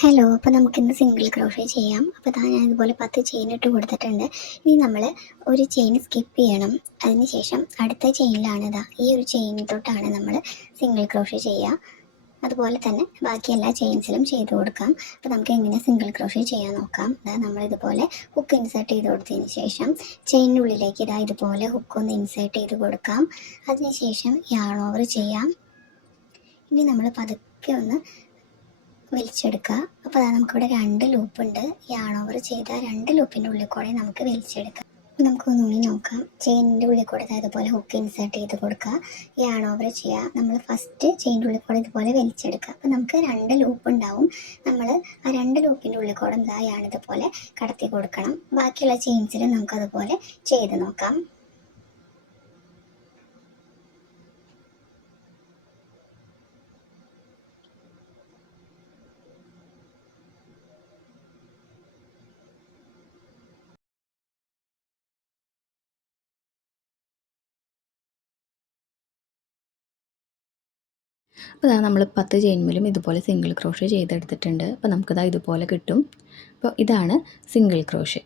Hello, അപ്പോൾ നമുക്കിന്ന് single crochet ചെയ്യാം. അപ്പോൾ ഞാൻ ഇതുപോലെ 10 ചെയിൻ ഇട്ട് കൊടുത്തിട്ടുണ്ട്. ഇനി നമ്മൾ ഒരു ചെയിൻ സ്കിപ്പ് ചെയ്യണം. അതിന് ശേഷം അടുത്ത ചെയിനിലാണ് ഈ ഒരു ചെയിൻ തൊട്ടാണ് നമ്മൾ സിംഗിൾ ക്രോഷേ ചെയ്യുക. അതുപോലെ തന്നെ ബാക്കി എല്ലാ ചെയിൻസിലും ചെയ്ത് കൊടുക്കാം. അപ്പോൾ നമുക്ക് എങ്ങനെ സിംഗിൾ ക്രോഷേ ചെയ്യാൻ നോക്കാം. നമ്മളിതുപോലെ ഹുക്ക് ഇൻസേർട്ട് ചെയ്ത് കൊടുത്തതിന് ശേഷം ചെയിനിൻ്റെ ഉള്ളിലേക്ക് ഇതുപോലെ ഹുക്കൊന്ന് ഇൻസേർട്ട് ചെയ്ത് കൊടുക്കാം. അതിനുശേഷം യാൺ ഓവർ ചെയ്യാം. ഇനി നമ്മൾ പതുക്കെ ഒന്ന് വലിച്ചെടുക്കുക. അപ്പോൾ നമുക്കിവിടെ 2 ലൂപ്പുണ്ട്. യാൺ ഓവർ ചെയ്ത 2 ലൂപ്പിൻ്റെ ഉള്ളിൽ കൂടെ നമുക്ക് വലിച്ചെടുക്കാം. നമുക്കൊന്നുകൂടി നോക്കാം. ചെയിനിൻ്റെ ഉള്ളിൽ കൂടെ ഇതുപോലെ ഹുക്ക് ഇൻസേർട്ട് ചെയ്ത് കൊടുക്കുക. യാൺ ഓവർ ചെയ്യുക. നമ്മൾ ഫസ്റ്റ് ചെയിനിൻ്റെ ഉള്ളിൽ കൂടെ ഇതുപോലെ വലിച്ചെടുക്കുക. അപ്പോൾ നമുക്ക് 2 ലൂപ്പ് ഉണ്ടാവും. നമ്മൾ ആ 2 ലൂപ്പിൻ്റെ ഉള്ളിൽ കൂടെ യാൺ ഇതുപോലെ കടത്തി കൊടുക്കണം. ബാക്കിയുള്ള ചെയിൻസിൽ നമുക്കതുപോലെ ചെയ്ത് നോക്കാം. അപ്പോൾ നമ്മൾ 10 ചെയിൻമേലും ഇതുപോലെ സിംഗിൾ ക്രോഷേ ചെയ്തെടുത്തിട്ടുണ്ട്. അപ്പോൾ നമുക്കിതാ ഇതുപോലെ കിട്ടും. അപ്പോൾ ഇതാണ് സിംഗിൾ ക്രോഷേ.